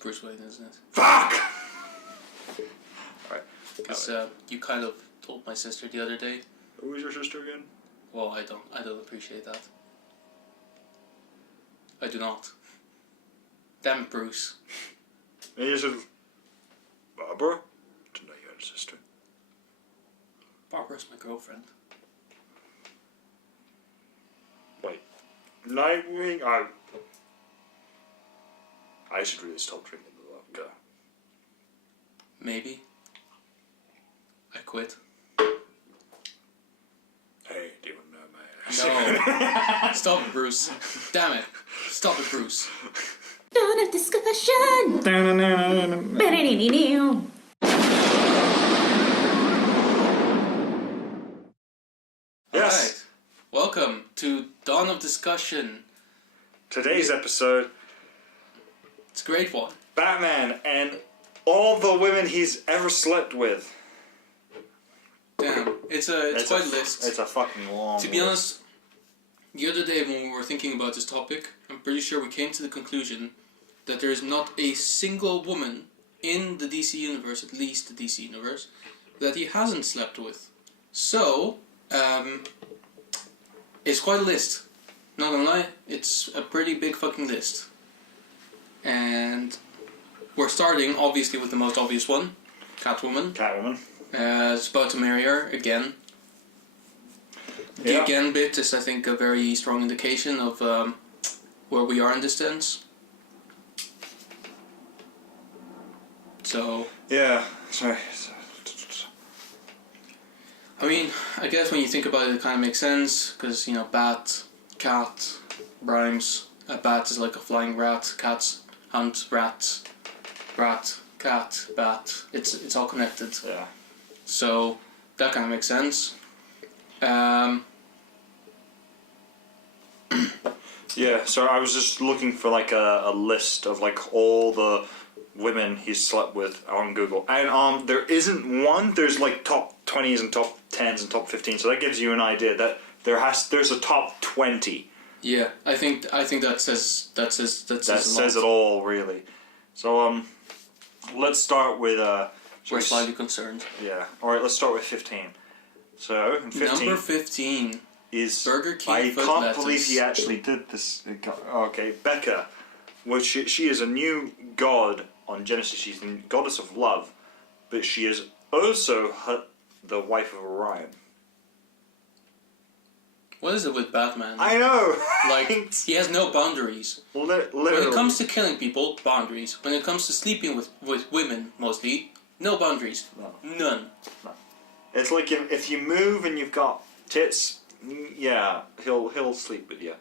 Bruce Wayne, isn't it? Fuck! Alright. Because you kind of told my sister the other day. Who was your sister again? Well, I don't appreciate that. I do not. Damn it, Bruce. And you said, Barbara? Didn't know you had a sister. Barbara's my girlfriend. Wait. Nightwing? I should really stop drinking the vodka. Maybe. I quit. Hey, do you want to know my ass? No. Stop it, Bruce. Damn it. Stop it, Bruce. Dawn of discussion. Yes. Alright. Welcome to Dawn of Discussion. Today's episode, It's a great one. Batman and all the women he's ever slept with. Damn. It's quite a list. It's a fucking long To be list. honest, the other day when we were thinking about this topic, I'm pretty sure we came to the conclusion that there is not a single woman in the DC universe, at least the DC universe, that he hasn't slept with. So, it's quite a list. Not gonna lie, it's a pretty big fucking list. And we're starting, obviously, with the most obvious one, Catwoman. Catwoman. Is about to marry her again. The again bit is, I think, a very strong indication of where we are in this sense. So... Yeah, sorry. I mean, I guess when you think about it, it kind of makes sense, because, you know, bat, cat, rhymes. A bat is like a flying rat, cats hunt, rat, cat, bat. It's all connected. Yeah. So, that kind of makes sense. Yeah, so I was just looking for like a list of like all the women he's slept with on Google. And there isn't one. There's like top 20s and top 10s and top 15. So that gives you an idea that there's a top 20. Yeah, I think that says a lot. Says it all, really. So let's start with We're slightly concerned. yeah. All right, let's start with 15. So 15 Number 15 is Burger King I foot can't lettuce. believe he actually did this. Okay, Becca, which she is a new god on Genesis. She's the goddess of love, but she is also the wife of Orion. What is it with Batman? I know. Like, he has no boundaries. Literally. When it comes to killing people, boundaries. When it comes to sleeping with women, mostly, no boundaries. No. None. It's like if you move and you've got tits, yeah, he'll sleep with you.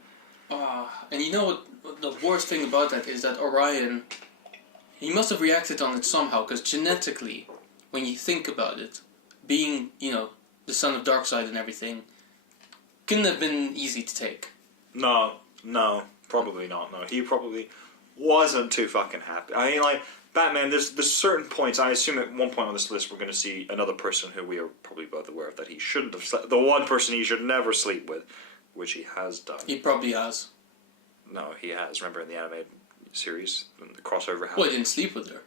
And you know what the worst thing about that is that Orion, he must have reacted on it somehow, because genetically, when you think about it, being, you know, the son of Darkseid and everything, couldn't have been easy to take. No, probably not. No, he probably wasn't too fucking happy. I mean, like, Batman, there's certain points, I assume at one point on this list we're going to see another person who we are probably both aware of that he shouldn't have slept, the one person he should never sleep with, which he has done. He probably has. No, he has. Remember in the animated series, when the crossover happened? Well, he didn't sleep with her.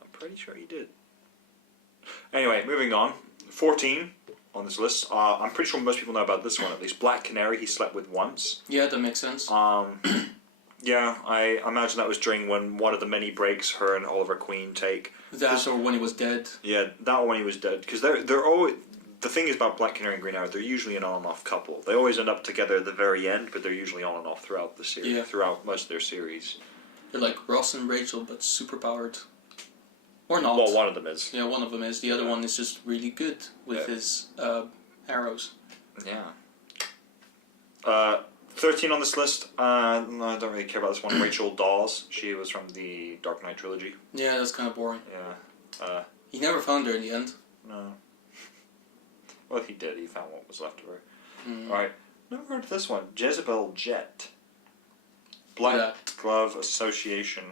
I'm pretty sure he did. Anyway, moving on. 14 on this list. I'm pretty sure most people know about this one at least. Black Canary, he slept with once. Yeah, that makes sense. Yeah, I imagine that was during one of the many breaks her and Oliver Queen take. That or when he was dead. Yeah, that one when he was dead. Because they're always... The thing is about Black Canary and Green Arrow, they're usually an on and off couple. They always end up together at the very end, but they're usually on and off throughout the series. Yeah. Throughout most of their series. They're like Ross and Rachel, but super powered. Or not. Well, one of them is. Yeah, one of them is. The other one is just really good with his arrows. Yeah. 13 on this list. No, I don't really care about this one. Rachel Dawes. She was from the Dark Knight trilogy. Yeah, that's kind of boring. Yeah. He never found her in the end. No. Well, if he did, he found what was left of her. Mm. Alright. Never heard of this one. Jezebel Jet. Black Glove Association.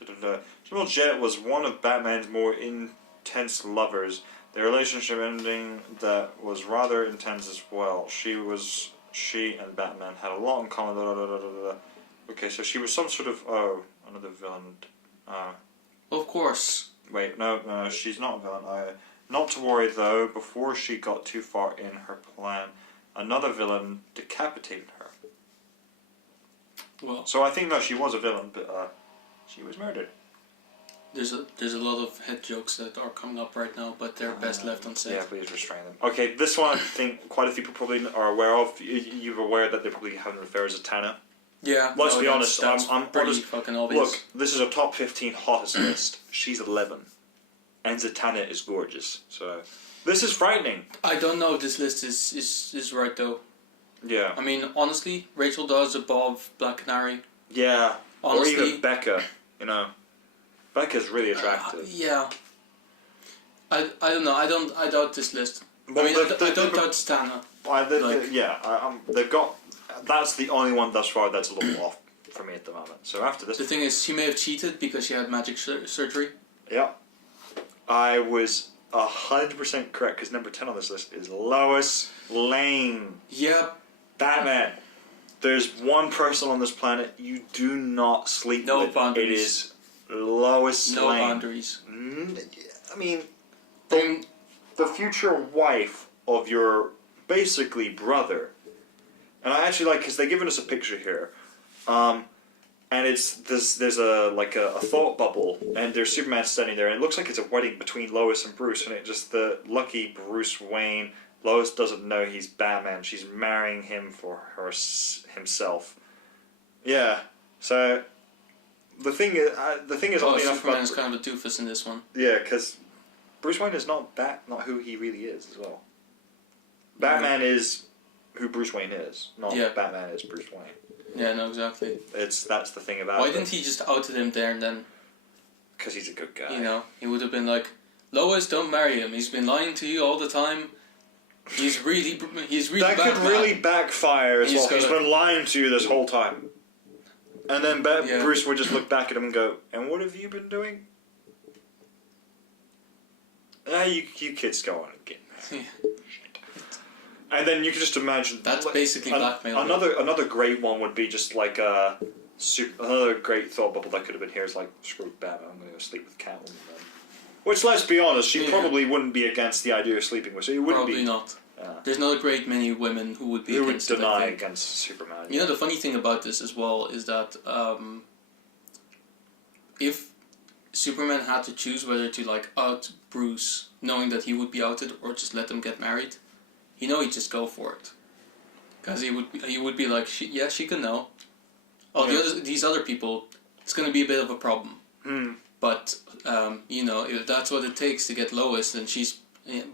Jezebel Jet was one of Batman's more intense lovers. Their relationship ending that was rather intense as well. She and Batman had a lot in common. Okay, so she was some sort of another villain. Of course. Wait, no, she's not a villain. Not to worry though. Before she got too far in her plan, another villain decapitated her. Well, So I think that she was a villain, but she was murdered. there's a lot of head jokes that are coming up right now, but they're best left unsaid. Yeah, please restrain them. Okay, this one I think quite a few people probably are aware of. You're aware that they probably have an affair as a Tana. Yeah. Let's be honest. That's I'm pretty honest. fucking obvious. Look, this is a top 15 hottest list. She's 11, and Zatanna is gorgeous. So this is frightening. I don't know if this list is right though. Yeah. I mean, honestly, Rachel Dawes above Black Canary. Yeah. Honestly, or even Becca. You know, Becca's really attractive. Yeah. I don't know. I doubt this list. Well, I mean, I don't doubt Stana. They've got. That's the only one thus far that's a little off for me at the moment. So after this, The thing is, she may have cheated because she had magic surgery. yeah, I was 100% correct because number 10 on this list is Lois Lane. Yep. Batman. There's one person on this planet you do not sleep No with. boundaries. It is Lois No Lane. boundaries. I mean, the future wife of your basically brother. And I actually like because they've given us a picture here, and it's there's a thought bubble, and there's Superman standing there, and it looks like it's a wedding between Lois and Bruce, and it just the lucky Bruce Wayne. Lois doesn't know he's Batman. She's marrying him for himself. Yeah. So the thing is, oddly enough, Superman is kind of a doofus in this one. yeah, because Bruce Wayne is not who he really is as well. Batman is who Bruce Wayne is, not Batman is Bruce Wayne. Yeah, no, exactly. That's the thing about it. Why didn't he just outed him there and then? Because he's a good guy. You know, he would have been like, Lois, don't marry him. He's been lying to you all the time. He's really that could Batman. really backfire as well. He's gotta- been lying to you this whole time. And then Yeah. Bruce would just look back at him and go, and what have you been doing? You kids go on again. And then you can just imagine That's basically blackmail. Another great one would be just like another great thought bubble that could have been here is like, screw Batman, I'm going to go sleep with Catwoman then. Which, let's be honest, she probably wouldn't be against the idea of sleeping with. So it wouldn't Probably be. not. There's not a great many women who would be against it, I deny think. against Superman. You know, the funny thing about this as well is that if Superman had to choose whether to like out Bruce, knowing that he would be outed, or just let them get married, he'd just go for it, because he would be like, she can know. Oh, these other people, it's gonna be a bit of a problem. But if that's what it takes to get Lois, then she's.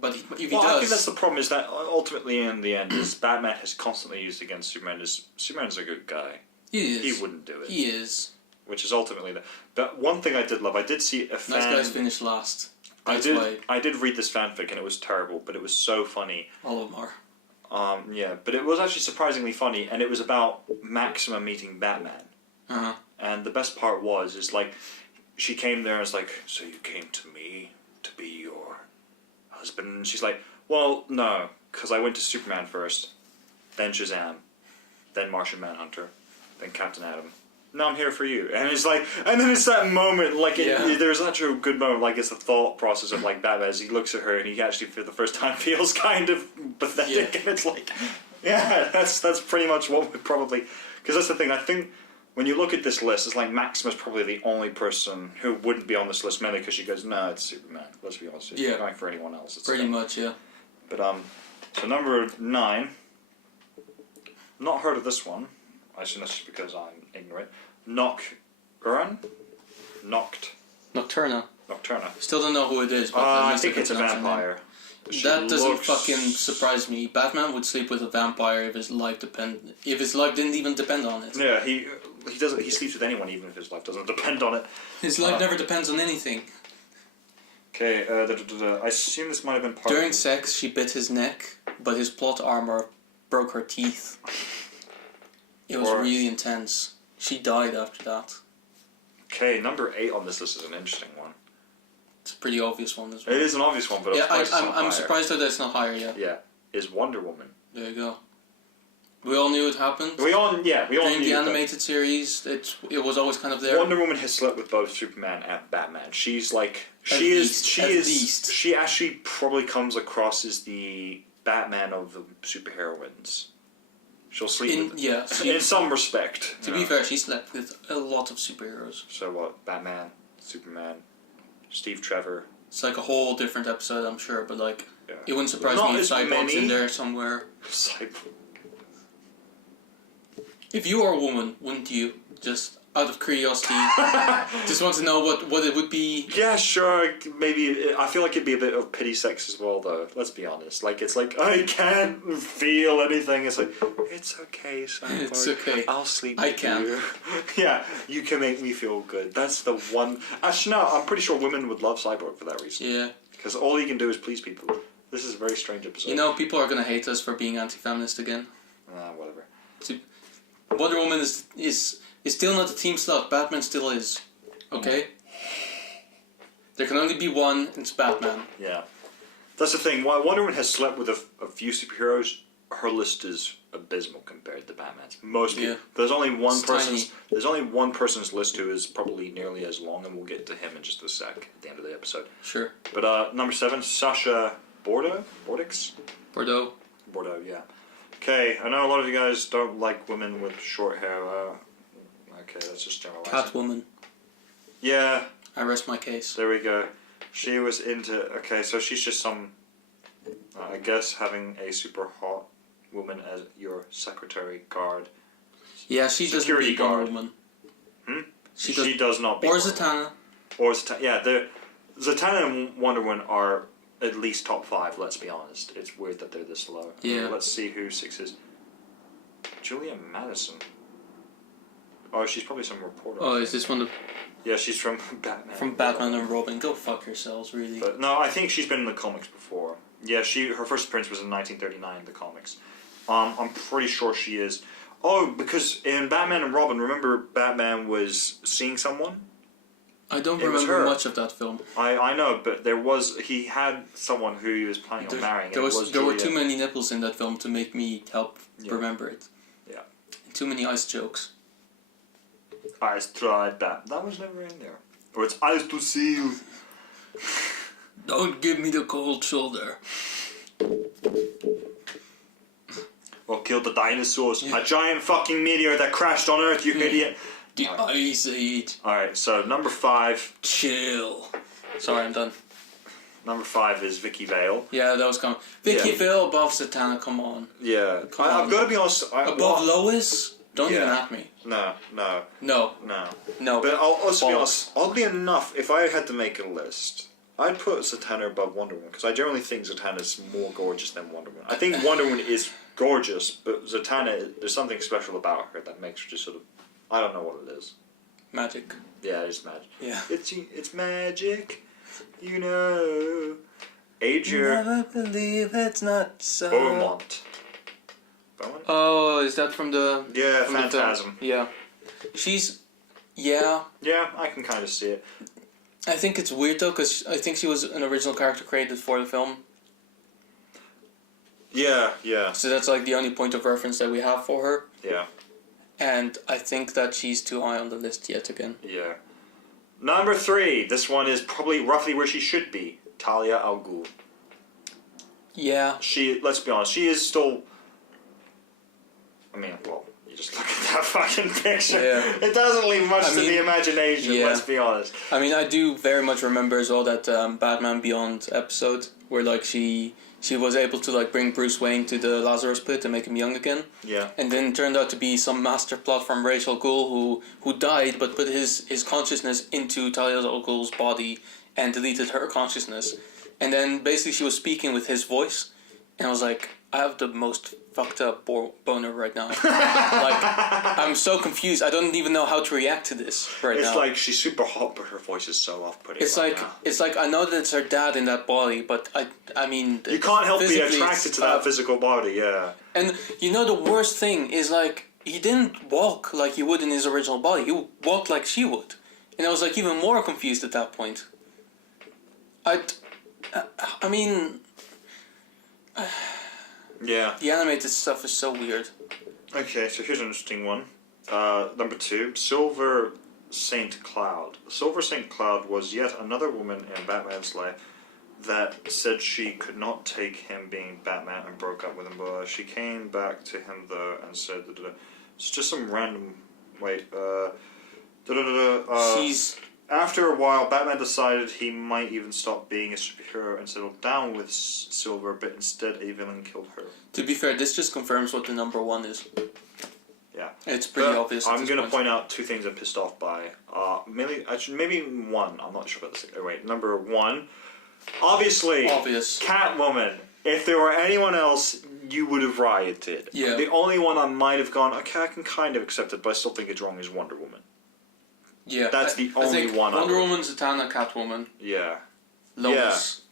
But if he does, I think that's the problem. Is that ultimately, in the end, is Batman has constantly used against Superman. Superman's a good guy. he is. He wouldn't do it. He is. Which is ultimately the. But one thing I did love, I did see a fan. Nice guys finish last. That's I did read this fanfic and it was terrible, but it was so funny. All of them are. Yeah, but it was actually surprisingly funny, and it was about Maxima meeting Batman. Uh-huh. And the best part is like, she came there and was like, so you came to me to be your husband? And she's like, well, no, because I went to Superman first, then Shazam, then Martian Manhunter, then Captain Atom. No, I'm here for you. And it's like, and then it's that moment, like, there's such a good moment, like, it's the thought process of, like, Batman as he looks at her and he actually, for the first time, feels kind of pathetic. And it's like, yeah, that's pretty much what we probably, because that's the thing, I think, when you look at this list, it's like Maxima's probably the only person who wouldn't be on this list, mainly because she goes, no, it's Superman. Let's be honest. If you're going for anyone else. It's Pretty much, yeah. But, so number 9, not heard of this one. I assume that's just because I'm ignorant. Nocturna. Still don't know who it is, but I think it's a vampire. That doesn't fucking surprise me. Batman would sleep with a vampire if his life didn't even depend on it. Yeah, he doesn't. He sleeps with anyone, even if his life doesn't depend on it. His life never depends on anything. Okay, I assume this might have been part. During sex, she bit his neck, but his plot armor broke her teeth. It was really intense. She died after that. Okay, number 8 on this list is an interesting one. It's a pretty obvious one as well. It is an obvious one, but I'm surprised that it's not higher yet. Yeah, is Wonder Woman. There you go. We all knew it happened. We all During knew the that. animated series, it was always kind of there. Wonder Woman has slept with both Superman and Batman. She's like At least. she actually probably comes across as the Batman of the superheroines. She'll sleep in some respect. To be fair, she slept with a lot of superheroes. So what? Batman, Superman, Steve Trevor. It's like a whole different episode, I'm sure, but like Yeah. it wouldn't surprise Not me if as Cyborg's many. in there somewhere. Cyborg. If you were a woman, wouldn't you just out of curiosity just want to know what it would be? Yeah, sure. Maybe I feel like it'd be a bit of pity sex as well, though. Let's be honest. Like it's like I can't feel anything. It's like it's okay, Cyborg. It's okay. I'll sleep. I with can. you. Yeah, you can make me feel good. That's the one. Actually, no. I'm pretty sure women would love Cyborg for that reason. Yeah. Because all he can do is please people. This is a very strange episode. You know, people are gonna hate us for being anti-feminist again. Whatever. Wonder Woman is still not a team slot. Batman still is. Okay? There can only be one, and it's Batman. Yeah. That's the thing. While Wonder Woman has slept with a few superheroes, her list is abysmal compared to Batman's. Most people. There's only one It's person's. tiny. There's only one person's list who is probably nearly as long, and we'll get to him in just a sec at the end of the episode. Sure. But number 7, Sasha Bordix. Bordeaux. Bordeaux, yeah. Okay, I know a lot of you guys don't like women with short hair. Okay, that's just generalizing. Catwoman. Yeah, I rest my case. there we go. She was into. Okay, so she's just some. I guess having a super hot woman as your secretary guard. Yeah, she doesn't Security beat Wonder guard. Woman. Hmm? She does not. beat Or Wonder Woman. Zatanna. Or Zatanna. Yeah, Zatanna and Wonder Woman are at least top 5. Let's be honest. It's weird that they're this low. Yeah. Let's see who 6 is. Julia Madison. Oh, she's probably some reporter. Oh, is this one Yeah, she's from Batman. from Batman and Robin? Go fuck yourselves, really. But no, I think she's been in the comics before. Yeah, her first appearance was in 1939 in the comics. I'm pretty sure she is. Oh, because in Batman and Robin, remember Batman was seeing someone? I don't It was remember her. much of that film. I know, but he had someone who he was planning on marrying. There and it was were Julia. too many nipples in that film to make me help Yeah. remember it. Yeah. And too many ice jokes. I tried that. That was never in there. Or it's eyes to see you. Don't give me the cold shoulder. Or killed the dinosaurs. A giant fucking meteor that crashed on Earth, you idiot. The Ice Age. Alright, so number 5. Chill. Sorry, I'm done. Number 5 is Vicky Vale. Yeah, that was coming. Vicky Yeah. Vale above Zatanna, come on. Yeah. Come on. I've got to be honest. Above Lois? Don't even Yeah. at me. No. No. But I'll also be Balls. honest, oddly enough, if I had to make a list, I'd put Zatanna above Wonder Woman, because I generally think Zatanna's more gorgeous than Wonder Woman. I think Wonder Woman is gorgeous, but Zatanna, there's something special about her that makes her just sort of, I don't know what it is. Magic. Yeah, it's magic. Yeah. It's magic, you know. Adria Never believe it's not so. Beaumont. Beaumont? Oh, is that from the... Yeah, from the film? Phantasm. Yeah. She's... Yeah. Yeah, I can kind of see it. I think it's weird though, because I think she was an original character created for the film. Yeah. So that's like the only point of reference that we have for her. Yeah. And I think that she's too high on the list yet again. Yeah. Number 3. This one is probably roughly where she should be. Talia al Ghul. Yeah. Let's be honest, she is still... I mean, well, you just look at that fucking picture. Yeah. It doesn't leave much to the imagination, yeah. let's be honest. I mean, I do very much remember as well that Batman Beyond episode where like she was able to like bring Bruce Wayne to the Lazarus Pit and make him young again. Yeah. And then it turned out to be some master plot from Ra's al Ghul who died but put his consciousness into Talia al Ghul's body and deleted her consciousness. And then basically she was speaking with his voice and I was like, I have the most fucked up boner right now. Like, I'm so confused. I don't even know how to react to this right now. It's like she's super hot, but her voice is so off-putting. It's right like now. it's like I know that it's her dad in that body, but I mean You can't help be physically attracted it's to that tough. physical body, yeah. And you know the worst thing is like he didn't walk like he would in his original body. He walked like she would, and I was like even more confused at that point. I mean. Yeah. The animated stuff is so weird. Okay, so here's an interesting one. Number 2, Silver Saint Cloud. Silver Saint Cloud was yet another woman in Batman's life that said she could not take him being Batman and broke up with him. But she came back to him though and said, it's just some random. Wait. She's. After a while, Batman decided he might even stop being a superhero and settle down with Silver, but instead a villain killed her. To be fair, this just confirms what the number 1 is. Yeah. It's pretty obvious. I'm going to point out 2 things I'm pissed off by. Maybe one. I'm not sure about this. Oh, wait, number 1. Obviously, Obvious. Catwoman. If there were anyone else, you would have rioted. Yeah. The only one I might have gone, okay, I can kind of accept it, but I still think it's wrong, is Wonder Woman. Yeah. That's the only one. Wonder Woman, Zatanna, Catwoman. Yeah. Lois.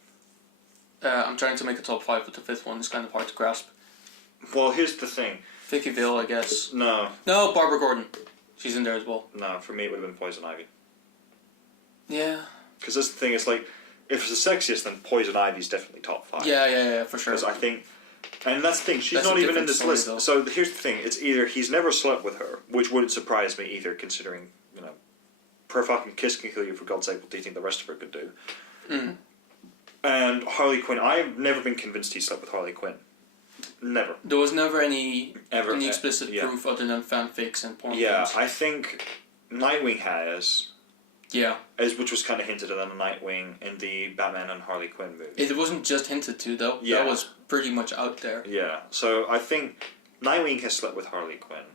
Yeah. I'm trying to make a top 5, but the 5th one is kind of hard to grasp. Well, here's the thing. Vicky Vale, I guess. No, Barbara Gordon. She's in there as well. for me it would have been Poison Ivy. Yeah. Because that's the thing, it's like, if it's the sexiest, then Poison Ivy's definitely top 5. Yeah, for sure. Because I think, and that's the thing, she's That's not a even in different this story, list. though. So here's the thing, it's either he's never slept with her, which wouldn't surprise me either, considering, per fucking kiss can kill you, for God's sake, what do you think the rest of her could do? Mm. And Harley Quinn, I've never been convinced he slept with Harley Quinn. Never. There was never any Ever. explicit proof other than fanfics and porn Yeah, films. I think Nightwing has, Yeah. which was kind of hinted at on Nightwing in the Batman and Harley Quinn movie. It wasn't just hinted to, though. Yeah. That was pretty much out there. Yeah, so I think Nightwing has slept with Harley Quinn.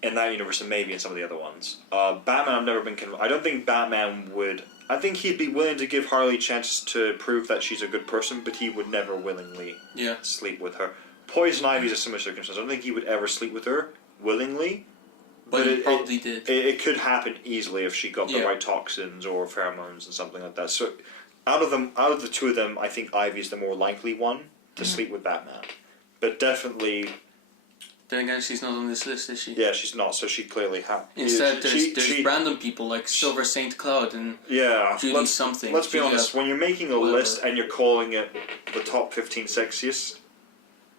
In that universe, and maybe in some of the other ones. Batman, I've never been convinced. I don't think Batman would. I think he'd be willing to give Harley chances to prove that she's a good person, but he would never willingly sleep with her. Poison Ivy's a similar circumstance. I don't think he would ever sleep with her willingly. But he probably did. It could happen easily if she got the Yeah. right toxins or pheromones and something like that. So, out of the 2 of them, I think Ivy's the more likely one to sleep with Batman. But definitely, Then again, she's not on this list, is she? yeah, she's not. So she clearly has. Instead, there's random people like Silver Saint Cloud and Judy something. Let's be Julia honest. When you're making a whatever. list and you're calling it the top 15 sexiest,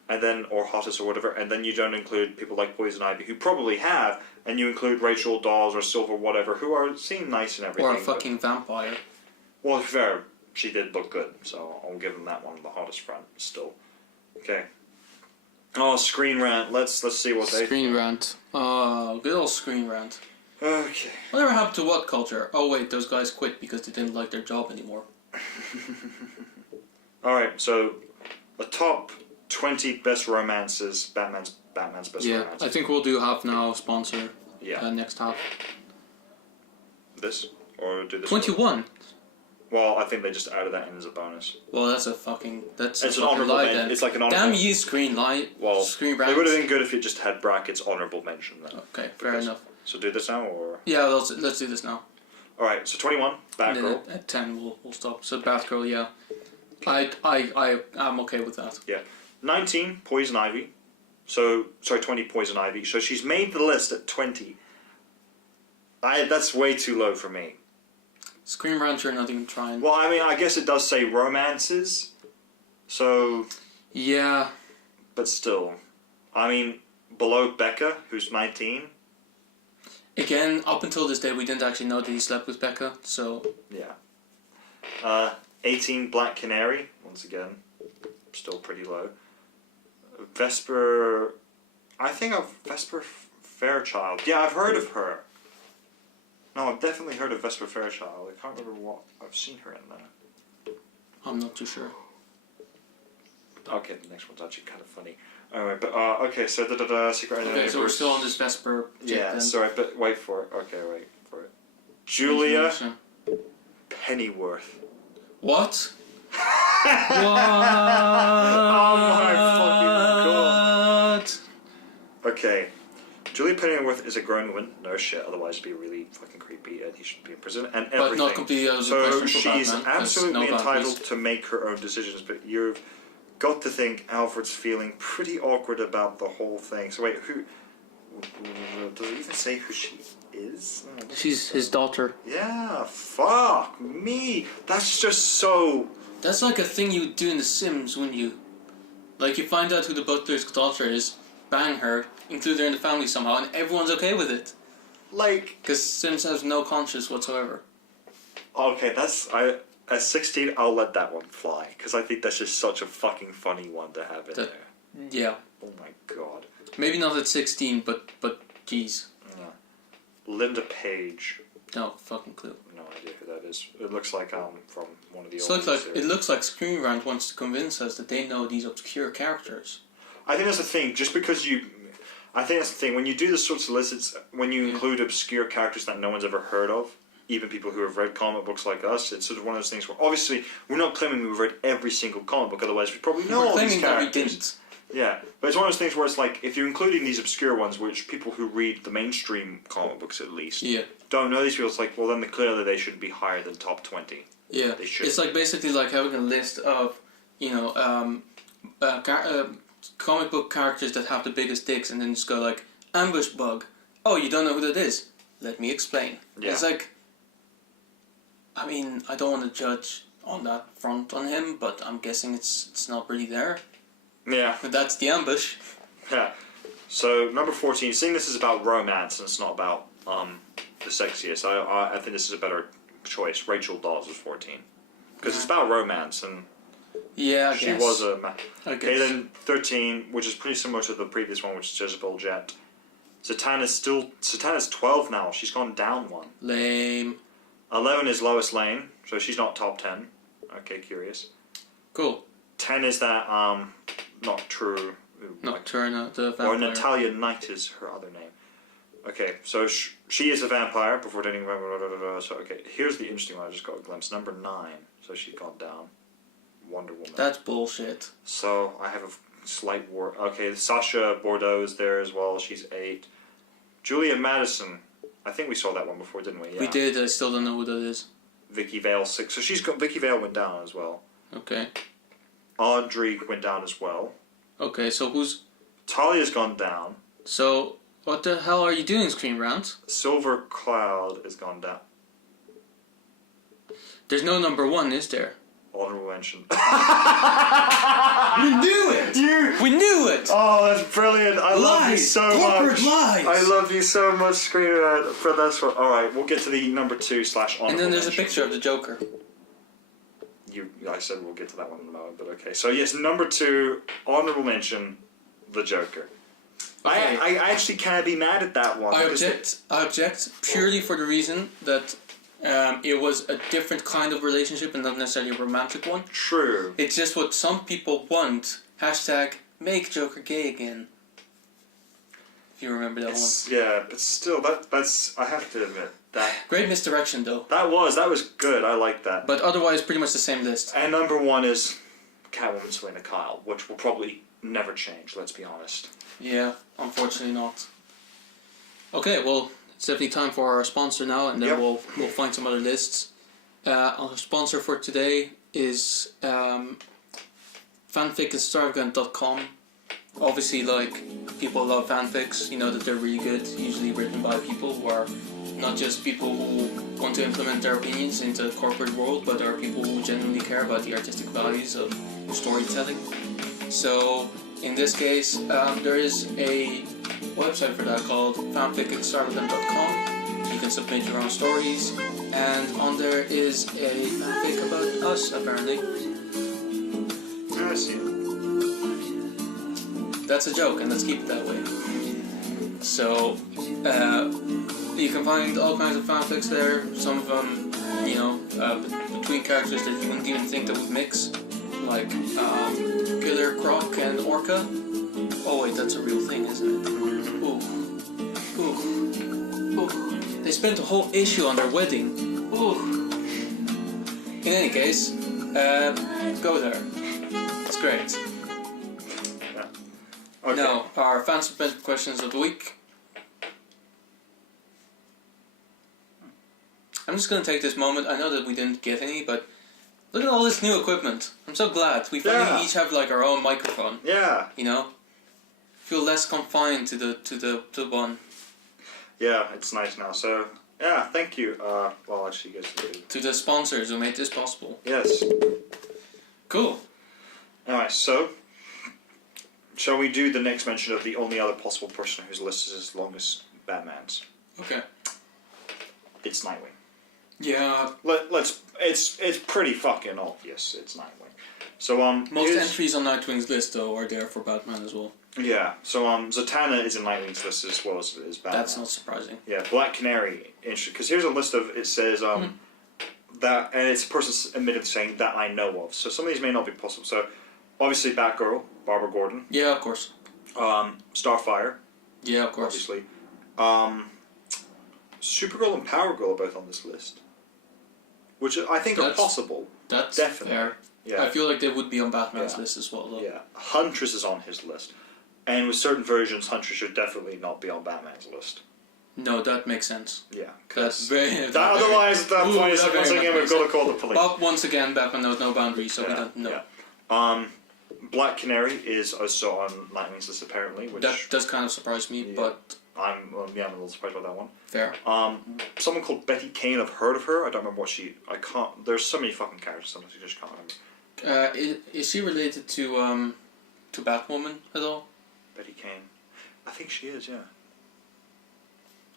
and then or hottest or whatever, and then you don't include people like Poison Ivy, who probably have, and you include Rachel Dawes or Silver whatever, who seem nice and everything. Or a fucking vampire. Well, to be fair, she did look good, so I'll give them that one the hottest front still. Okay. Oh, Screen Rant. Let's see what they. Screen Rant. Oh, good old Screen Rant. Okay. Whatever happened to what culture? Oh wait, those guys quit because they didn't like their job anymore. All right. So, the top 20 best romances. Batman's best romances. I think we'll do half now. Sponsor. Yeah. Next half. This or do this. 21. Well, I think they just added that in as a bonus. Well, that's a fucking. It's an honorable mention. It's like an honorable. Damn you, Screen Light. Well, Screen it Rant. would have been good if you just had brackets honorable mention then. Okay, fair enough. So do this now or. Yeah, let's do this now. All right. So 21, And then Batgirl. at 10 we'll stop. So Batgirl, yeah. I'm okay with that. Yeah. 19, Poison Ivy. So, sorry, 20, Poison Ivy. So she's made the list at 20. That's way too low for me. Screen Rant, you're not even trying. Well, I mean, I guess it does say romances. So, Yeah. but still. I mean, below Becca, who's 19. Again, up until this day, we didn't actually know that he slept with Becca, so... Yeah. 18, Black Canary. Once again, still pretty low. Vesper... I think of Vesper Fairchild. Yeah, I've heard of her. No, I've definitely heard of Vesper Fairchild. I can't remember what I've seen her in there. I'm not too sure. Okay, the next one's actually kind of funny. Alright, but, okay, so Secret Okay, so we're still on this Vesper tip Yeah, then. sorry, but wait for it. Okay, wait for it. Julia Information. Pennyworth. What? What? Oh my fucking god. Okay. Julia Pennyworth is a grown woman. No shit, otherwise it'd be really fucking creepy and he should be in prison and everything. But not completely out of the So question for she's Batman, 'cause absolutely no entitled boundaries. to make her own decisions, but you've got to think Alfred's feeling pretty awkward about the whole thing. So wait, who... Does it even say who she is? No, it doesn't. She's his daughter. Yeah, fuck me. That's just so... That's like a thing you would do in The Sims, wouldn't you? Like, you find out who the butler's daughter is, bang her, include her in the family somehow, and everyone's okay with it. Like, Because Sims has no conscience whatsoever. okay, at 16, I'll let that one fly because I think that's just such a fucking funny one to have in there. Yeah. Oh my god. Maybe not at 16, but geez. Yeah. Linda Page. No fucking clue. No idea who that is. It looks like from one of the So old it looks like Screen Rant wants to convince us that they know these obscure characters. I think that's the thing. Just because I think that's the thing. When you do this sorts of lists, when you include obscure characters that no one's ever heard of, even people who have read comic books like us, it's sort of one of those things where obviously we're not claiming we've read every single comic book, otherwise we probably know all these characters. We're claiming that we didn't. Yeah, but it's one of those things where it's like, if you're including these obscure ones, which people who read the mainstream comic books at least don't know these people, it's like, well then clearly they should be higher than top 20. Yeah, they should. It's like basically like having a list of, comic book characters that have the biggest dicks, and then just go like, Ambush Bug. Oh, you don't know who that is? Let me explain. Yeah. It's like, I mean, I don't want to judge on that front on him, but I'm guessing it's not really there. Yeah. But that's the ambush. Yeah. So, number 14, seeing this is about romance and it's not about the sexiest, I think this is a better choice. Rachel Dawes is 14. Because it's about romance and yeah, I she guess. was a... Okay, then 13, which is pretty similar to the previous one, which is Jezebel Jet. Satana's 12 now. She's gone down one. Lame. 11 is Lois Lane, so she's not top 10. Okay, curious. Cool. 10 is that, not true. Nocturna, the vampire. Or Natalia Knight is her other name. Okay, so she is a vampire before dating. So, okay, here's the interesting one I just got a glimpse. Number 9, so she's gone down. Wonder Woman. That's bullshit. So, I have a slight war. Okay, Sasha Bordeaux is there as well. She's 8. Julia Madison. I think we saw that one before, didn't we? Yeah. We did. I still don't know who that is. Vicky Vale 6. So Vicky Vale went down as well. Okay. Audrey went down as well. Okay, so who's... Talia's gone down. So, what the hell are you doing, Screen Rant? Silver Cloud has gone down. There's no number 1, is there? Honorable mention. We knew it! We knew it! Oh, that's brilliant. I love you so Corporate much. lies! I love you so much, Screenwriter, for this one. Alright, we'll get to the number 2 / honorable And then there's mention. a picture of the Joker. I said we'll get to that one in a moment, but okay. So yes, number 2, honorable mention, the Joker. Okay. I actually can't be mad at that one. I object purely for the reason that it was a different kind of relationship and not necessarily a romantic one. True. It's just what some people want. Hashtag make Joker gay again. If you remember that one. Yeah, but still, that's I have to admit that. Great misdirection though. That was good. I like that. But otherwise, pretty much the same list. And number 1 is Catwoman Selena Kyle, which will probably never change. Let's be honest. Yeah, unfortunately not. Okay, well, it's definitely time for our sponsor now, and then we'll find some other lists. Our sponsor for today is fanfic@starvgun.com. Obviously, like, people love fanfics, you know that they're really good, usually written by people who are not just people who want to implement their opinions into the corporate world, but are people who genuinely care about the artistic values of storytelling. So, in this case, there is a website for that called fanfic@starvgun.com. You can submit your own stories, and on there is a fanfic about us, apparently. I see it. That's a joke, and let's keep it that way. So, you can find all kinds of fanfics there. Some of them, between characters that you wouldn't even think that would mix, like Killer Croc and Orca. Oh wait, that's a real thing, isn't it? Ooh. They spent a whole issue on their wedding. Ooh. In any case, go there. It's great. Okay. Now, our fan submitted questions of the week. I'm just going to take this moment. I know that we didn't get any, but look at all this new equipment. I'm so glad. We finally each have like our own microphone. Yeah. You know? Feel less confined to the one. Yeah, it's nice now. So, yeah, thank you. Well, actually, I guess To the sponsors who made this possible. Yes. Cool. Alright, so shall we do the next mention of the only other possible person whose list is as long as Batman's? Okay. It's Nightwing. Yeah. Let's. It's pretty fucking obvious. It's Nightwing. So most entries on Nightwing's list though are there for Batman as well. Yeah. So Zatanna is in Nightwing's list as well as Batman. That's not surprising. Yeah. Black Canary. Interesting. Because here's a list of. It says that, and it's a person admitted saying that I know of. So some of these may not be possible. So obviously Batgirl, Barbara Gordon. Yeah, of course. Starfire. Yeah, of course. Obviously. Supergirl and Power Girl are both on this list, which I think are possible. That's definitely fair. Yeah. I feel like they would be on Batman's list as well, though. Yeah, Huntress is on his list, and with certain versions, Huntress should definitely not be on Batman's list. No, that makes sense. Yeah, that's very. Otherwise, at that point, once again, we've got to call the police. But once again, Batman knows no boundaries, so we don't know. Yeah. Black Canary is also on Nightwing's list apparently, which that does kind of surprise me, but I'm a little surprised about that one. Fair. Someone called Betty Kane. I've heard of her. I don't remember what she. I can't. There's so many fucking characters. Sometimes you just can't remember. Is she related to Batwoman at all? Betty Kane. I think she is. Yeah.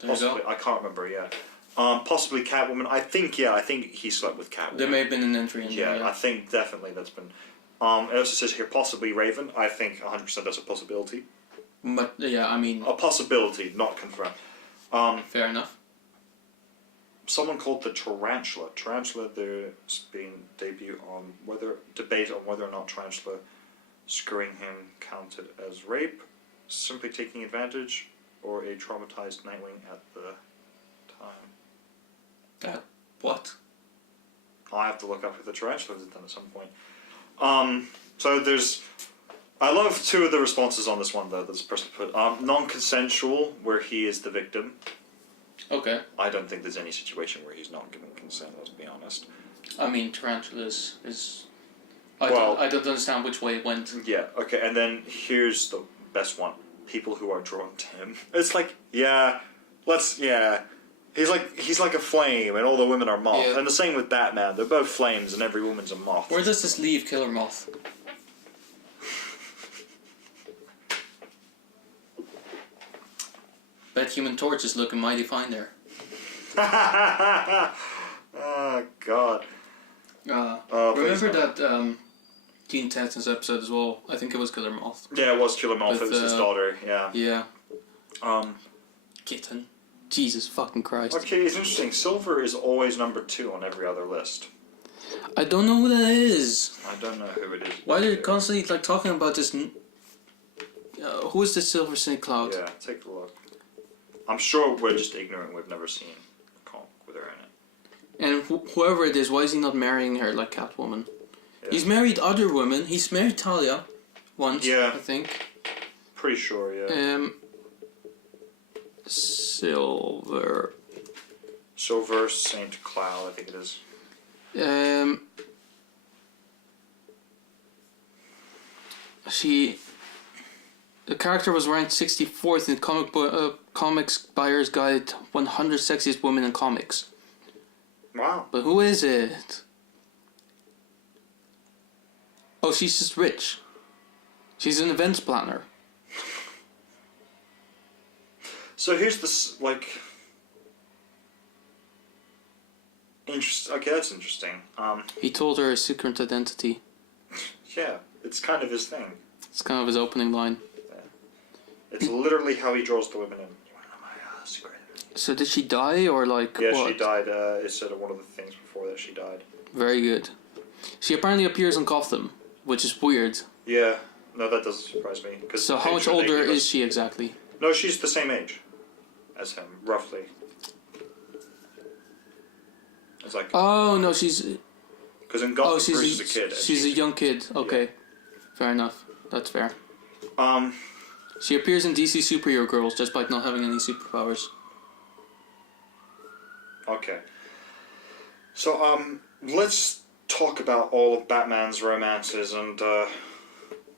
There Possibly. you go. I can't remember. Yeah. Possibly Catwoman. I think. Yeah. I think he slept with Catwoman. There may have been an entry in there. Yeah. I think definitely that's been. It also says here possibly Raven. I think 100% that's a possibility. But yeah, I mean, a possibility, not confirmed. Fair enough. Someone called the Tarantula. Tarantula, there's been debate on whether or not Tarantula screwing him counted as rape, simply taking advantage, or a traumatized Nightwing at the time. What? I have to look up if the Tarantula has done at some point. So there's. I love two of the responses on this one though. This person put non-consensual, where he is the victim. Okay. I don't think there's any situation where he's not giving consent. Let's be honest. I mean, Tarantula is. I don't understand which way it went. Yeah. Okay. And then here's the best one: people who are drawn to him. It's like, He's like a flame, and all the women are moth. Yeah. And the same with Batman. They're both flames, and every woman's a moth. Where does this leave Killer Moth? Bet Human Torch is looking mighty fine there. Oh God. Remember that Teen Titans episode as well? I think it was Killer Moth. Yeah, it was Killer Moth. It was his daughter. Yeah. Yeah. Kitten. Jesus fucking Christ. Okay, it's interesting. Silver is always number 2 on every other list. I don't know who that is. I don't know who it is. Why are they constantly talking about this? Who is this Silver Snake Cloud? Yeah, take a look. I'm sure we're just ignorant. We've never seen a comic with her in it. And whoever it is, why is he not marrying her like Catwoman? Yeah. He's married other women. He's married Talia once, I think. Pretty sure, yeah. Silver Saint Cloud, I think it is. The character was ranked 64th in Comics Buyer's Guide 100 Sexiest Women in Comics. Wow. But who is it? Oh, she's just rich. She's an events planner. So here's this, Okay, that's interesting. He told her his secret identity. Yeah, it's kind of his thing. It's kind of his opening line. Yeah. It's literally how he draws the women in. You want to know my secret identity? So did she die or Yeah, what? she died. It said one of the things before that she died. Very good. She apparently appears in Gotham, which is weird. Yeah, no, that doesn't surprise me. So how much older is she exactly? No, she's the same age as him, roughly. It's like. Oh no, she's. Because in Gotham, she's a kid. She's a young kid. Okay, fair enough. That's fair. She appears in DC Superhero Girls despite not having any superpowers. Okay. So let's talk about all of Batman's romances and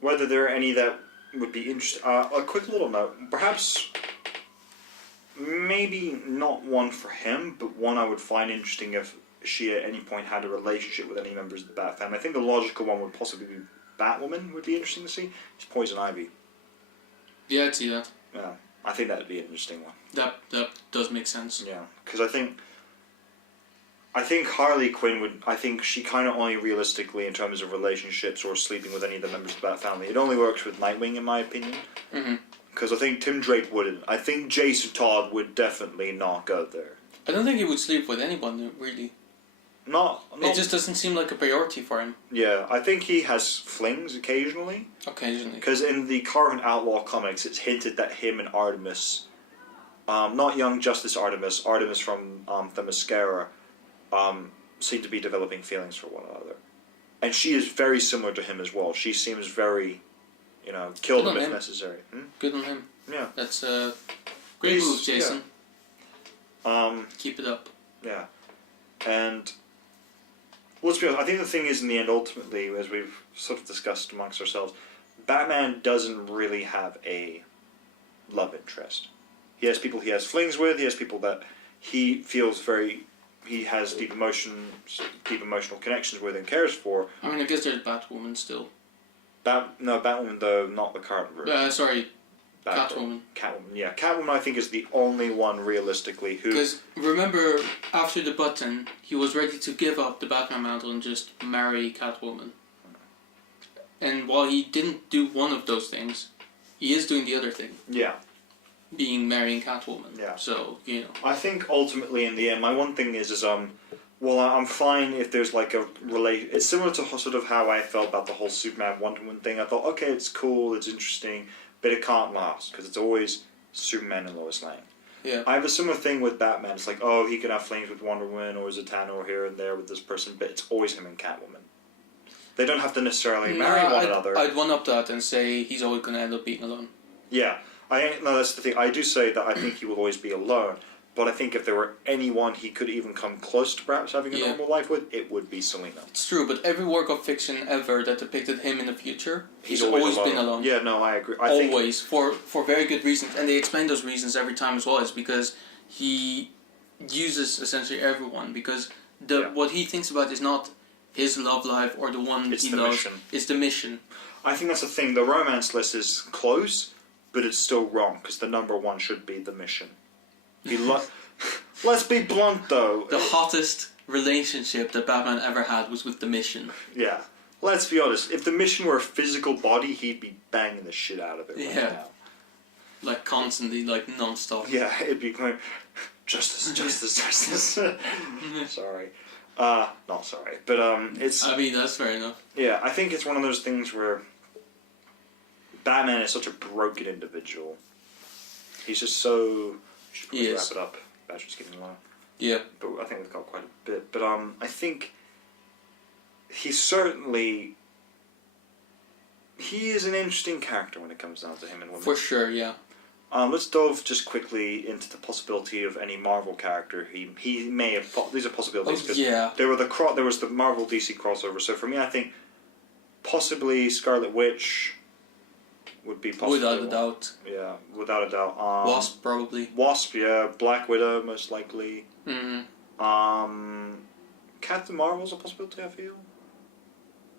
whether there are any that would be interesting. A quick little note, perhaps. Maybe not one for him, but one I would find interesting if she at any point had a relationship with any members of the Bat family. I think the logical one would possibly be Batwoman. Would be interesting to see. It's Poison Ivy. Yeah, I'd see that. Yeah, I think that'd be an interesting one. That does make sense. Yeah, because I think Harley Quinn would. I think she kind of only realistically, in terms of relationships or sleeping with any of the members of that family, it only works with Nightwing, in my opinion. Mm-hmm. Because I think Tim Drake wouldn't. I think Jason Todd would definitely not go there. I don't think he would sleep with anyone, really. Not. It just doesn't seem like a priority for him. Yeah, I think he has flings occasionally. Occasionally. Because in the Current Outlaw comics, it's hinted that him and Artemis, not Young Justice Artemis from Themyscira, seem to be developing feelings for one another. And she is very similar to him as well. She seems very, kill them if necessary. Good on him. Yeah. That's great move, Jason. Yeah. Keep it up. Yeah. And let's be honest, I think the thing is, in the end, ultimately, as we've sort of discussed amongst ourselves, Batman doesn't really have a love interest. He has people he has flings with, he has people that he feels he has deep emotional connections with and cares for. I mean, I guess there's Batwoman still. Batwoman, though, not the current version. Sorry, Catwoman. Catwoman, yeah. Catwoman, I think, is the only one, realistically, who... Because, remember, after the button, he was ready to give up the Batman mantle and just marry Catwoman. And while he didn't do one of those things, he is doing the other thing. Yeah. Being marrying Catwoman. Yeah. So, I think, ultimately, in the end, my one thing is well, I'm fine if there's like a it's similar to sort of how I felt about the whole Superman Wonder Woman thing. I thought, okay, it's cool, it's interesting, but it can't last because it's always Superman and Lois Lane. Yeah. I have a similar thing with Batman. It's like, oh, he can have flings with Wonder Woman or Zatanna or here and there with this person, but it's always him and Catwoman. They don't have to necessarily marry one another. I'd one up that and say he's always going to end up being alone. Yeah. No, that's the thing. I do say that I think he will always be alone. But I think if there were anyone he could even come close to perhaps having a normal life with, it would be Selina. It's true, but every work of fiction ever that depicted him in the future, he's always been alone. Yeah, no, I agree. Always, for very good reasons. And they explain those reasons every time as well. It's because he uses essentially everyone. Because what he thinks about is not his love life or the one he loves. Mission. It's the mission. I think that's the thing. The romance list is close, but it's still wrong, because the number one should be the mission. Let's be blunt, though. The hottest relationship that Batman ever had was with the Mission. Yeah. Let's be honest. If the Mission were a physical body, he'd be banging the shit out of it right now. Like constantly, like non-stop. Yeah, it'd be going, justice, justice, justice. Sorry. Not sorry. But, it's... I mean, that's fair enough. Yeah, I think it's one of those things where Batman is such a broken individual. He's just so... Should probably wrap it up. Battery's getting low. Yeah. But I think we've got quite a bit. But I think he's certainly... He is an interesting character when it comes down to him and women. For sure, yeah. Let's delve just quickly into the possibility of any Marvel character he may have... These are possibilities. Oh, yeah. There was the Marvel DC crossover. So for me, I think possibly Scarlet Witch... would be possible. Without a doubt. Yeah, without a doubt. Wasp, probably. Wasp, yeah. Black Widow, most likely. Mm-hmm. Captain Marvel's a possibility, I feel.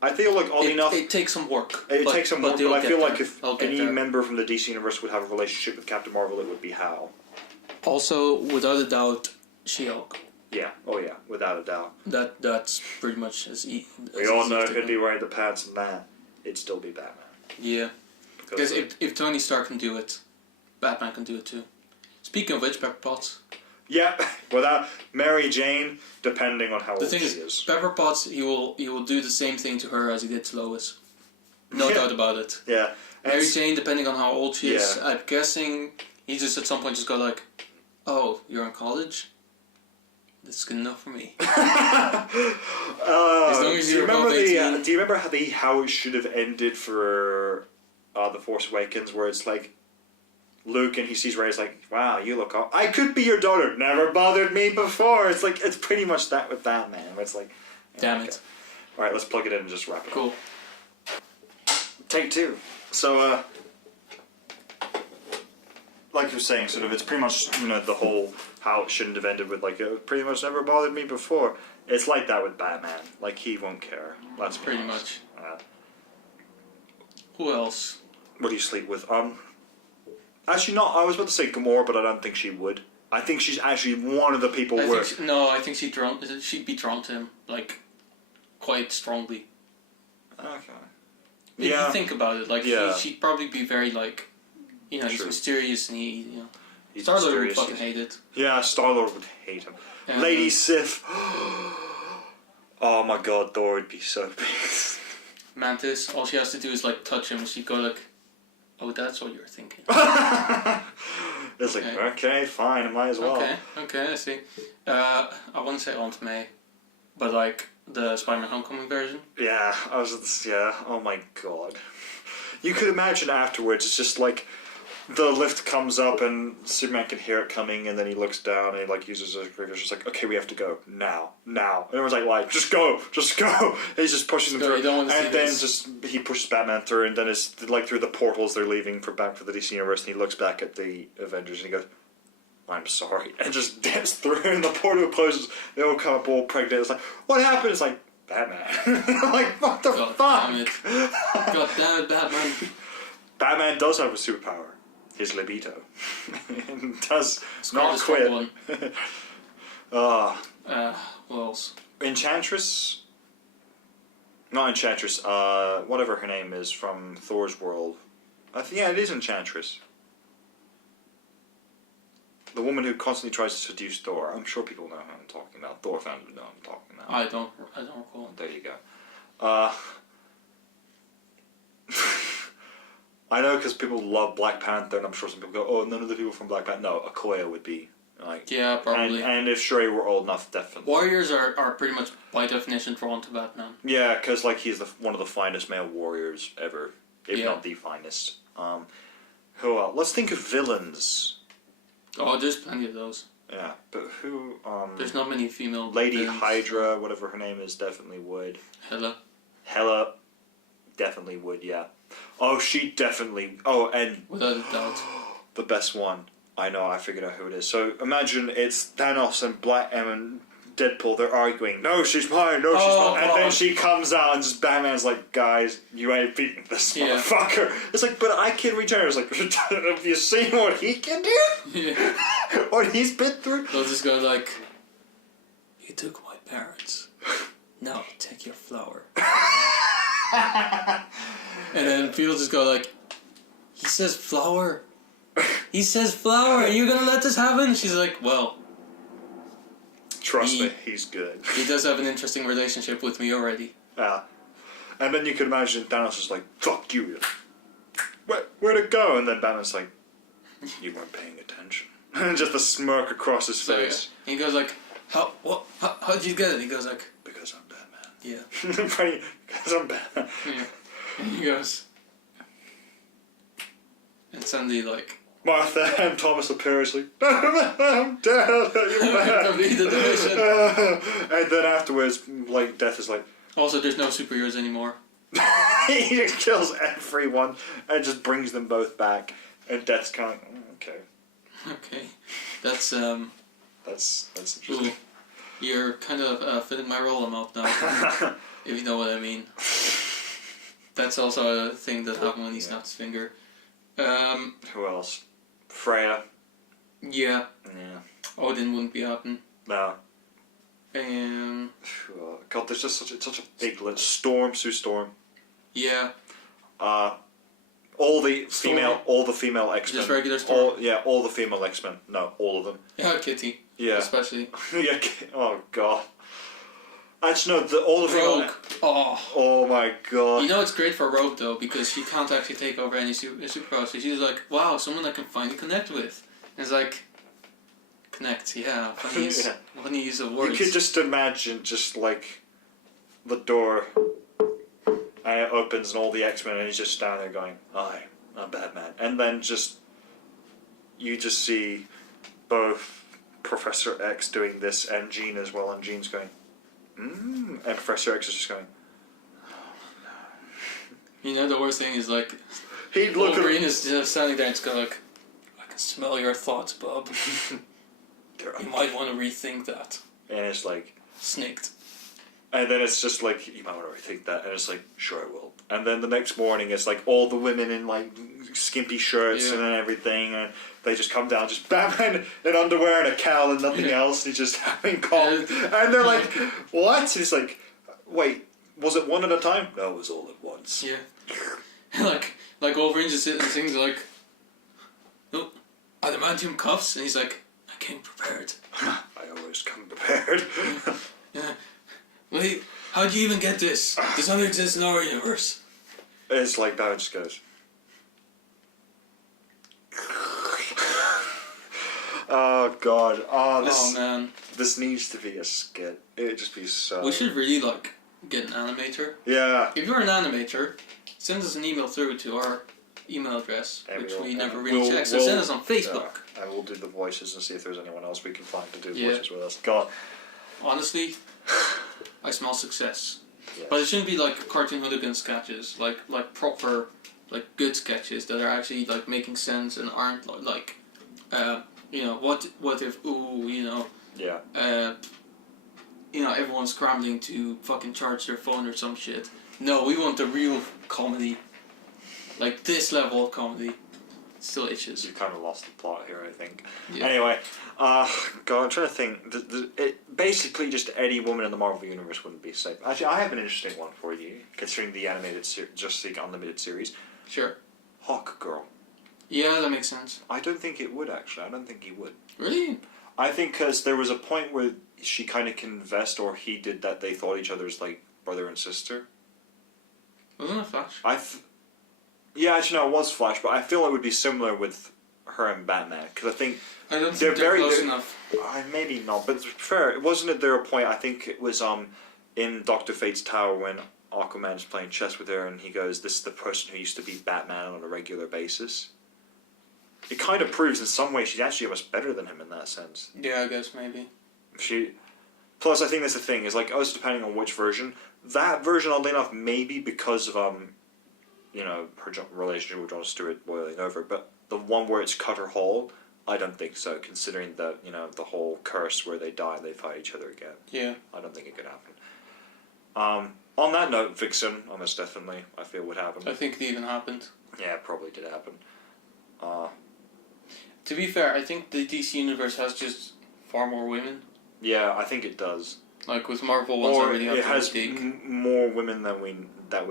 I feel like, oddly enough... It takes some work. It takes some work, but I feel like if any there. member from the DC Universe would have a relationship with Captain Marvel, it would be Hal. Also, without a doubt, She-Hulk. Yeah, oh yeah, without a doubt. That's pretty much as easy. We all know he'd be wearing the pants and that. It'd still be Batman. Yeah. Because if Tony Stark can do it, Batman can do it too. Speaking of which, Pepper Potts. Yeah, without Mary Jane, depending on how old she is. is. Pepper Potts, he will do the same thing to her as he did to Lois. No doubt about it. Yeah. Mary Jane, depending on how old she is, I'm guessing he just at some point just go like, "Oh, you're in college? That's good enough for me." As long as you're above 18. Do you remember how it should have ended for The Force Awakens, where it's like Luke and he sees Rey, he's like, "Wow, you look all... I could be your daughter. Never bothered me before." It's like, it's pretty much that with Batman. Where it's like, damn it. All right, let's plug it in and just wrap it up. Cool. Take two. So, like you were saying, sort of, it's pretty much, the whole how it shouldn't have ended with, like, it pretty much never bothered me before. It's like that with Batman. Like, he won't care. That's pretty much. Uh, Who else? What do you sleep with? Actually, not. I was about to say Gamora, but I don't think she would. I think she's actually one of the people I where... think she'd be drawn to him, like, quite strongly. Okay. If Yeah. you think about it, like, Yeah. she'd probably be very, like, you know, he's True. mysterious and he, you know... He's Star-Lord would mysterious. fucking hate it. Yeah, Star-Lord would hate him. Lady Sif. Oh my god, Thor would be so pissed. Mantis, all she has to do is, like, touch him and she'd go, like, oh, that's what you're thinking. It's like, okay, fine, I might as well. Okay, I see. I wouldn't say Aunt May, but, like, the Spider-Man Homecoming version. Yeah, oh my god. You could imagine afterwards, it's just like, the lift comes up and Superman can hear it coming, and then he looks down and he like uses his fingers, just like, okay, we have to go now. And everyone's like, just go. And he just pushes them through, and then he pushes Batman through, and then it's like through the portals they're leaving back for the DC universe, and he looks back at the Avengers and he goes, I'm sorry, and just dips through, and the portal closes. They all come up all pregnant. It's like, what happened? It's like, Batman. Like, what the fuck? Damn it. God damn it, Batman. Batman does have a superpower. His libido. Does not quit. quit. What else? Enchantress? Not Enchantress, whatever her name is from Thor's world. Yeah, it is Enchantress. The woman who constantly tries to seduce Thor. I'm sure people know who I'm talking about. Thor fans would know who I'm talking about. I don't recall. There you go. I know because people love Black Panther, and I'm sure some people go, oh, none of the people from Black Panther. No, Okoye would be. Like, yeah, probably. And if Shuri were old enough, definitely. Warriors are pretty much, by definition, drawn to Batman. Yeah, because like, he's one of the finest male warriors ever, if not the finest. Who else? Let's think of villains. Oh, there's plenty of those. Yeah, but who... there's not many female Lady villains. Hydra, whatever her name is, definitely would. Hela definitely would, yeah. Oh, she definitely... Oh, and... Without a doubt. The best one. I know, I figured out who it is. So imagine it's Thanos and Deadpool, they're arguing. No, she's mine, no, she's mine. And then she comes out and just Batman's like, guys, you ain't beating this motherfucker. It's like, but I can regenerate. It's like, have you seen what he can do? Yeah. What he's been through? They'll just go like, you took my parents. Now take your flower. And then people just go like, he says flower. He says flower. Are you gonna let this happen? She's like, well, trust me, he's good. He does have an interesting relationship with me already. Yeah. And then you could imagine Thanos is like, fuck you. Where'd it go? And then Batman's like, you weren't paying attention. And just a smirk across his face. Yeah. He goes like, how'd you get it? He goes like, because I'm Batman. Yeah. Because I'm Batman. Yeah. And he goes, and suddenly like, Martha and Thomas appear, like, I'm dead. completed the mission. And then afterwards, like, Death is like, also, there's no superheroes anymore. he just kills everyone and just brings them both back. And Death's kind of, okay. Okay, that's interesting. Ooh, you're kind of filling my role mouth now, if you know what I mean. That's also a thing that happened when he snapped his finger. Who else? Freya. Yeah. Yeah. Odin wouldn't be happening. No. God, there's just such a big list. Sue Storm. Yeah. All the female X-Men. Just regular Storm. All the female X-Men. No, all of them. Yeah, Kitty. Yeah. Especially. Yeah. Oh God. Actually, no. All the female. Rogue. Oh my God. You know it's great for Rogue though because she can't actually take over any superpowers. So she's like, wow, someone I can finally connect with. And it's like, connect. Yeah. Funny use of words. You could just imagine, just like, the door. And it opens and all the X-Men and he's just standing there going, hi, I'm Batman. And then you just see both Professor X doing this and Jean as well, and Jean's going, and Professor X is just going, oh no. You know the worst thing is like, he'd look Wolverine is just standing there and just go like, I can smell your thoughts, bub. You might want to rethink that. And it's like, Snicked. And then it's just like, you might want to rethink that. And it's like, sure I will. And then the next morning, it's like all the women in like skimpy shirts and everything, and they just come down, just Batman in underwear and a cowl and nothing else. And he's just having coffee, and they're like, "What?" And he's like, "Wait, was it one at a time?" No, it was all at once. Yeah. like Wolverine just sings like, "Oh, adamantium cuffs," and he's like, "I came prepared." I always come prepared. Yeah. Wait, how'd you even get this? This only exists in our universe. It's like Batman just goes. Oh god. Oh man. This needs to be a skit. It'd just be so. We should really like get an animator. Yeah. If you're an animator, send us an email through to our email address, which we never really check. So send us on Facebook. Yeah, and we'll do the voices and see if there's anyone else we can find to do voices with us. God. Honestly, I smell success. Yes. But it shouldn't be like cartoon hooligan sketches, like proper, like good sketches that are actually like making sense and aren't like, you know, what if Yeah. You know, everyone's scrambling to fucking charge their phone or some shit. No, we want the real comedy, like this level of comedy. Still itches. You kind of lost the plot here, I think. Yeah. Anyway, God, I'm trying to think. Basically, just any woman in the Marvel Universe wouldn't be safe. Actually, I have an interesting one for you, considering the animated Justice League Unlimited series. Sure. Hawk Girl. Yeah, that makes sense. I don't think it would, actually. I don't think he would. Really? I think because there was a point where she kind of confessed, or he did, that they thought each other's like brother and sister. Wasn't it Flash? Yeah, actually, no, it was Flash, but I feel it would be similar with her and Batman, because I think I don't think they're close enough. Maybe not, but fair. Wasn't it there a point? I think it was in Dr. Fate's tower when Aquaman's playing chess with her, and he goes, "This is the person who used to be Batman on a regular basis." It kind of proves in some way she's actually much better than him in that sense. Yeah, I guess maybe. Plus, I think that's the thing, is like, also depending on which version. That version, oddly enough, maybe because of you know, her relationship with Jon Stewart boiling over, but the one where it's Cutter Hall, I don't think so, considering the, you know, the whole curse where they die and they fight each other again. Yeah. I don't think it could happen. On that note, Vixen, almost definitely, I feel would happen. I think it even happened. Yeah, it probably did happen. To be fair, I think the DC universe has just far more women. Yeah, I think it does. Like with Marvel ones, Or I really have it to has dig. more women than we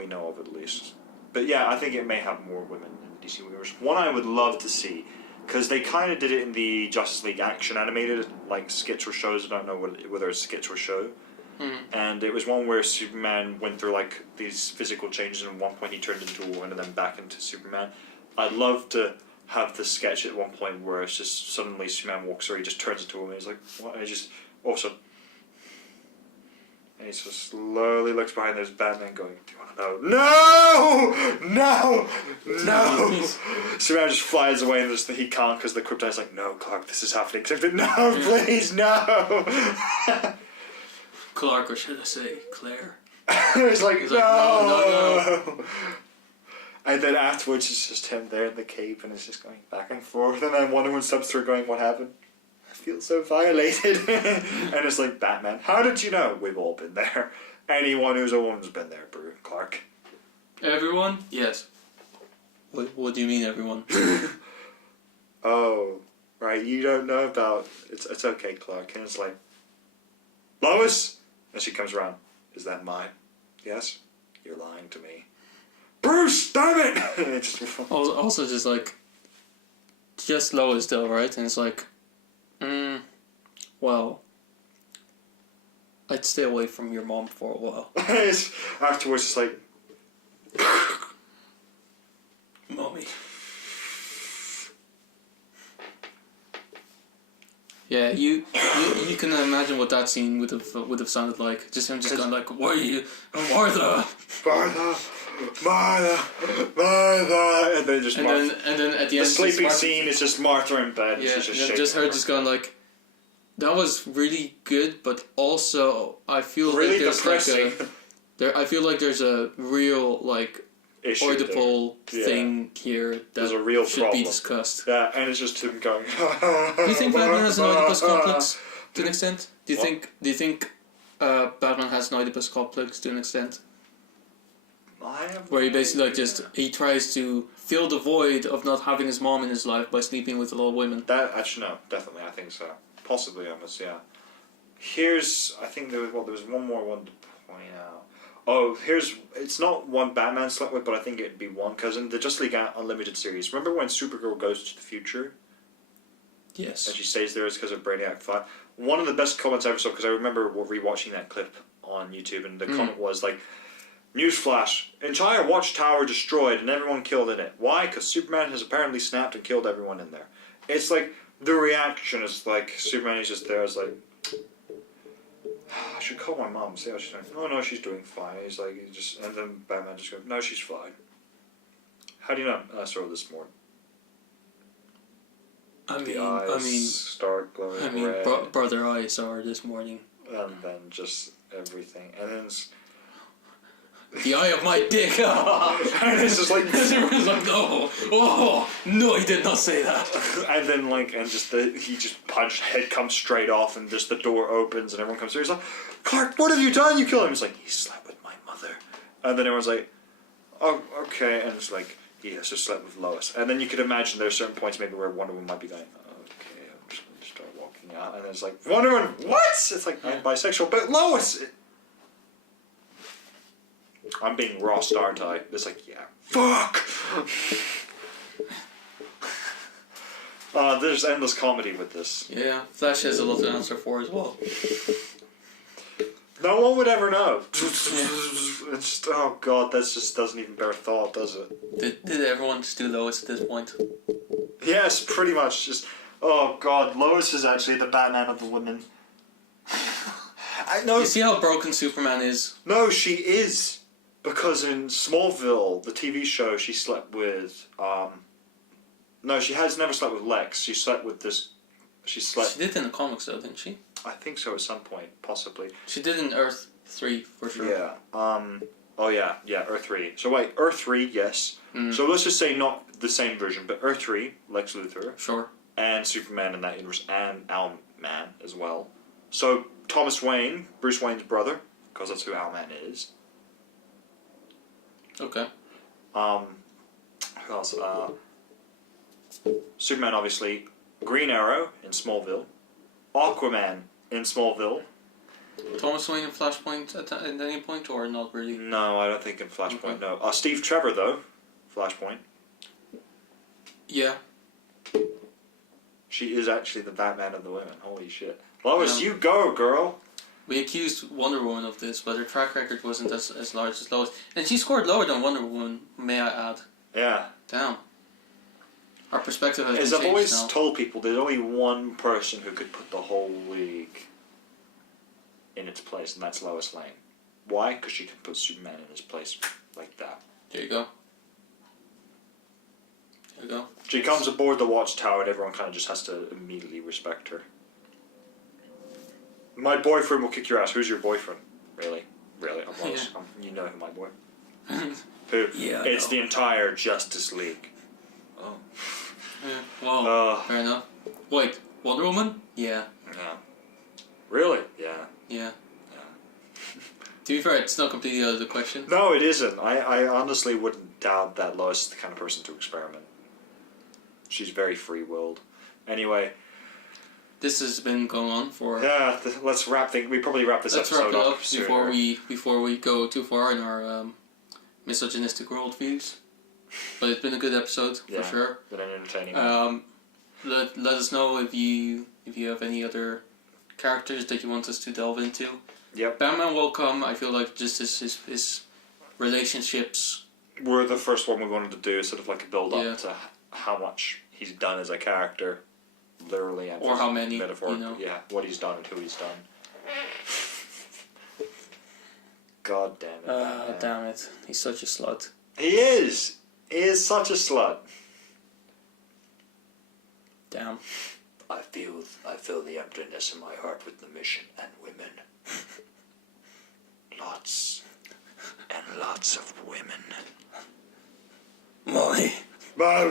know of, at least. But yeah, I think it may have more women in the DC universe. One I would love to see, because they kind of did it in the Justice League Action animated, like skits or shows. I don't know whether it's skits or show. And it was one where Superman went through like these physical changes, and at one point he turned into a woman and then back into Superman. I'd love to have the sketch at one point where it's just suddenly Superman walks or he just turns into a woman. He's like, what? And he just also. And he just slowly looks behind. There's Batman going, "Do you want to know?" No! No! No! Superman just flies away and he can't because the Kryptonite's like, "No, Clark, this is happening." No, please, no! Clark, or should I say Claire? He's like, He's no! like, no. And then afterwards it's just him there in the cape and it's just going back and forth. And then Wonder Woman steps through going, "What happened?" "I feel so violated." And it's like, Batman, how did you know? We've all been there. Anyone who's a woman's been there, Clark. Everyone? Yes. What do you mean, everyone? Oh, right, you don't know about... It's okay, Clark. And it's like, "Lois?" And she comes around. "Is that mine?" "Yes." "You're lying to me." "Bruce, damn it!" It's just... Also, just like, just Lois still, right? And it's like, well, I'd stay away from your mom for a while. Afterwards, it's like, Mommy. Yeah, you can imagine what that scene would have sounded like. Just him just going like, "Why are you, Martha?" Martha, and then just and then at the end, the sleeping Martha, scene is just Martha in bed. Yeah, She's just her just going like, "That was really good," but also I feel really like there's depressing. I feel like there's a real like Issue audible there. thing here There's a that real should problem. be discussed. Yeah, and it's just him going. Do you think Batman has an Oedipus complex to an extent? Do you think Batman has an Oedipus complex to an extent. I have Where he no basically idea. he tries to fill the void of not having his mom in his life by sleeping with a lot of women. That actually no, definitely I think so. Possibly almost, yeah. Here's I think there was one more one to point out. Oh, it's not one Batman slept with, but I think it'd be one because in the Justice League Unlimited series, remember when Supergirl goes to the future Yes. and she stays there is because of Brainiac 5? One of the best comments I ever saw, because I remember rewatching that clip on YouTube, and the comment was like, "Newsflash: entire watchtower destroyed and everyone killed in it. Why? Because Superman has apparently snapped and killed everyone in there." It's like the reaction is like Superman is just there. It's like, I should call my mom and see how she's doing. Oh no, she's doing fine. He's like, and then Batman just goes, "No, she's fine." How do you know? I saw her this morning. I The eyes start glowing red, brother, I saw her this morning. and then just everything, and then it's, The eye of my dick. and it's just like, Everyone's like, no, oh no, he did not say that. and then he just punched, head comes straight off, and just the door opens, and everyone comes through. He's like, "Clark, what have you done? You killed him." He's like, "He slept with my mother," and then everyone's like, "Oh, okay," and it's like, he also slept with Lois, and then you could imagine there are certain points maybe where Wonder Woman might be going, "Okay, I'm just going to start walking out," and then it's like, "Wonder Woman, what?" It's like, "I'm bisexual, but Lois." I'm being Ross, aren't I? It's like, yeah, fuck. There's endless comedy with this. Yeah, Flash has a lot to answer for as well. No one would ever know. It's just, oh god, that just doesn't even bear thought, does it? Did everyone just do Lois at this point? Yes, pretty much. Just, oh god, Lois is actually the Batman of the women. I know. You see how broken Superman is? No, she is. Because in Smallville, the TV show, she slept with, no, she has never slept with Lex. She slept with this, She did in the comics though, didn't she? I think so at some point, possibly. She did in Earth 3, for sure. Yeah. Oh yeah, Earth 3. So wait, Earth 3, yes. So let's just say not the same version, but Earth 3, Lex Luthor, Sure. and Superman in that universe, and Owlman as well. So Thomas Wayne, Bruce Wayne's brother, because that's who Owlman is. Okay. Who else? Superman, obviously. Green Arrow in Smallville. Aquaman in Smallville. Thomas Wayne and Flashpoint at any point, or not really? No, I don't think in Flashpoint, Okay. no. Steve Trevor, though. Flashpoint. Yeah. She is actually the Batman of the women. Holy shit. Lois, Yeah. you go, girl! We accused Wonder Woman of this, but her track record wasn't as large as Lois. And she scored lower than Wonder Woman, may I add. Yeah. Damn. Our perspective has As been I've changed always now. told people, there's only one person who could put the whole league in its place, and that's Lois Lane. Why? Because she can put Superman in his place like that. There you go. There you go. She comes aboard the Watchtower, and everyone kind of just has to immediately respect her. My boyfriend will kick your ass. Who's your boyfriend? Really? Really? You know who my boyfriend. Who? Yeah, I It's know. the entire Justice League. Oh. Yeah, well, Uh, fair enough. Wait, Wonder Woman? Yeah. yeah. Really? Yeah. Yeah. To be fair, it's not completely out of the question. No, it isn't. I honestly wouldn't doubt that Lois is the kind of person to experiment. She's very free-willed. Anyway, This has been going on for... yeah, let's wrap things. We probably wrap this Let's wrap episode it up sooner. before we go too far in our misogynistic worldviews. But it's been a good episode Yeah. for sure. Been an entertaining one. Let us know if you have any other characters that you want us to delve into. Yep. Batman will come. I feel like just his relationships. We're the first one we wanted to do, sort of like a build-up Yeah. to how much he's done as a character, literally and Or how many, metaphorically. you know. Yeah, what he's done and who he's done. God damn it. Batman. Damn it. He's such a slut. He is! He is such a slut. Damn. I feel the emptiness in my heart with the mission and women. Lots and lots of women. My My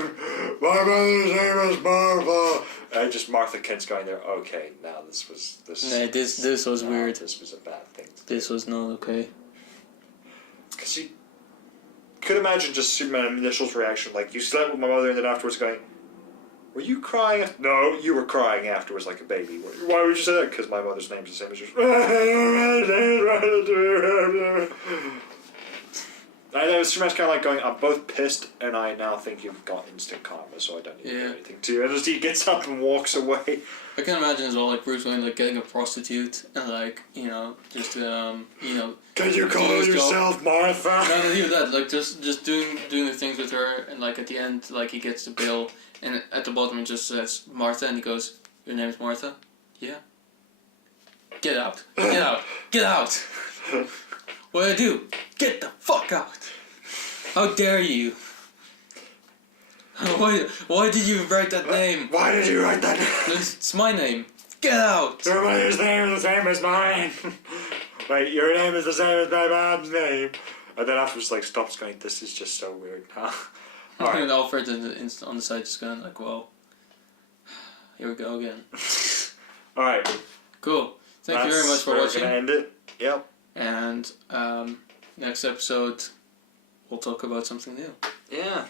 brother's name is Martha, Just Martha Kent's going there. Okay, now this was this was weird. This was a bad thing. This was not okay. Because you could imagine just Superman's initial reaction, like, you slept with my mother, and then afterwards going, were you crying? No, you were crying afterwards like a baby. Why would you say that? Because my mother's name's the same as yours. I know Superman's kind of like going, I'm both pissed, and I now think you've got instant karma, so I don't need to do anything to you. And just he gets up and walks away. I can imagine as well, like, Bruce Wayne, like, getting a prostitute, and, like, just, Can you call yourself Martha? No, not even that, like, just doing the things with her, and, like, at the end, like, he gets the bill, and at the bottom it just says, Martha, and he goes, your name's Martha? Yeah. Get out. Get out. Get out! What did I do? Get the fuck out! How dare you? Why did you write that name? Why did you write that name? It's my name. Get out! Your mother's name is the same as mine. Wait, your name is the same as my mom's name. And then afterwards, like, stops going, this is just so weird, huh? Right. And Alfred on the side just going like, well, here we go again. Alright. Cool. Thank you very much for watching. We're gonna end it. Yep. And next episode, we'll talk about something new. Yeah.